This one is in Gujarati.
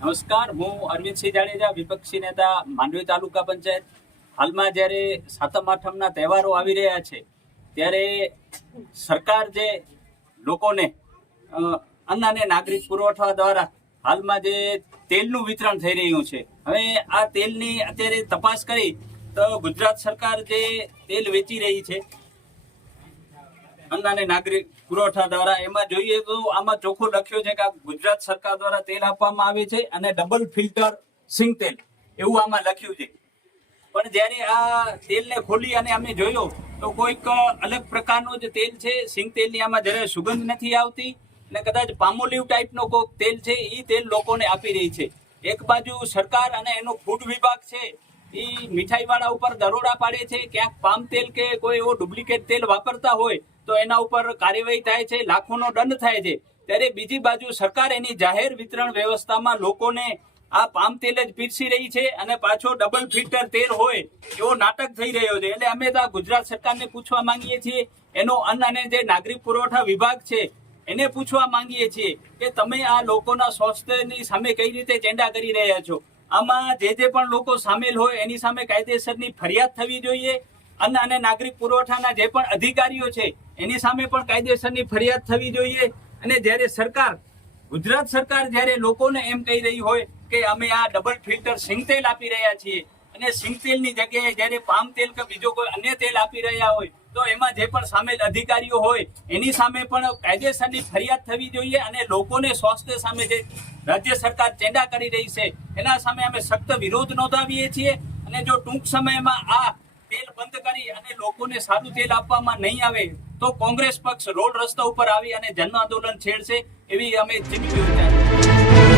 નમસ્કાર, હું અરવિંદસિંહ જાડેજા, વિપક્ષી નેતા, માંડવી તાલુકા પંચાયત. હાલમાં જ્યારે સાતમ આઠમના તહેવારો આવી રહ્યા છે, ત્યારે સરકાર જે લોકોને અન્ન અને નાગરિક પુરવઠા દ્વારા હાલમાં જે તેલનું વિતરણ થઈ રહ્યું છે, હવે આ તેલની અત્યારે તપાસ કરી તો ગુજરાત સરકાર જે તેલ વેચી રહી છે, અન્ન અને નાગરિક પુરવઠા દ્વારા, એમાં જોઈએ તો આમાં ચોખ્ખું લખ્યું છે કે ગુજરાત સરકાર દ્વારા તેલ આપવામાં આવે છે અને ડબલ ફિલ્ટર સિંગ તેલ, એવું આમાં લખ્યું છે. પણ જ્યારે આ તેલને ખોલી અને અમે જોયો, તો કોઈક અલગ પ્રકારનું જે તેલ છે. સિંગ તેલની આમાં જરાય સુગંધ નથી આવતી અને કદાચ પામોલિવ ટાઈપનો કોઈક તેલ છે એ તેલ લોકોને આપી રહી છે. એક બાજુ સરકાર અને એનો ફૂડ વિભાગ છે એ મીઠાઈવાળા ઉપર દરોડા પાડે છે, ક્યાંક પામ તેલ કે કોઈ એવો ડુપ્લિકેટ તેલ વાપરતા હોય, તો એના ઉપર કાર્યવાહી થાય છે, લાખોનો દંડ થાય છે. ત્યારે બીજી બાજુ સરકાર એની જાહેર વિતરણ વ્યવસ્થામાં લોકોને આ પામ તેલ જ પીરસી રહી છે અને પાછો ડબલ ફિલ્ટર તેલ હોય એવો નાટક થઈ રહ્યો છે. એટલે અમે તો ગુજરાત સરકારને પૂછવા માંગીએ છીએ, એનો અન્ન અને જે નાગરિક પુરવઠા વિભાગ છે, એને પૂછવા માંગીએ છીએ કે તમે આ લોકોના સ્વાસ્થ્યની સામે કઈ રીતે ચેંડા કરી રહ્યા છો? આમાં જે જે પણ લોકો સામેલ હોય એની સામે કાયદેસરની ફરિયાદ થવી જોઈએ. અન્ન અને નાગરિક પુરવઠાના જે પણ અધિકારીઓ છે, એની સામે પણ કાયદેસરની ફરિયાદ થવી જોઈએ. અને જ્યારે સરકાર, ગુજરાત સરકાર જ્યારે લોકોને એમ કહી રહી હોય કે અમે આ ડબલ ફિલ્ટર સિંગતેલ આપી રહ્યા છીએ અને સિંગતેલની જગ્યાએ જ્યારે પામ તેલ કે બીજો કોઈ અન્ય તેલ આપી રહ્યા હોય, તો એમાં જે પણ સામેલ અધિકારીઓ હોય એની સામે પણ કાયદેસરની ફરિયાદ થવી જોઈએ અને લોકોને સ્વાસ્થ્ય સામે જે રાજ્ય સરકાર ચેંડા કરી રહી છે. એના સામે અમે સખ્ત વિરોધ નોંધાવીએ છીએ અને જો ટૂંક સમયમાં આ તેલ બંધ કરી અને લોકોને સારું તેલ આપવામાં નહીં આવે, તો કોંગ્રેસ પક્ષ રોડ રસ્તા ઉપર આવી અને જન આંદોલન છેડશે એવી અમે ચીમકી ઉચ્ચારી.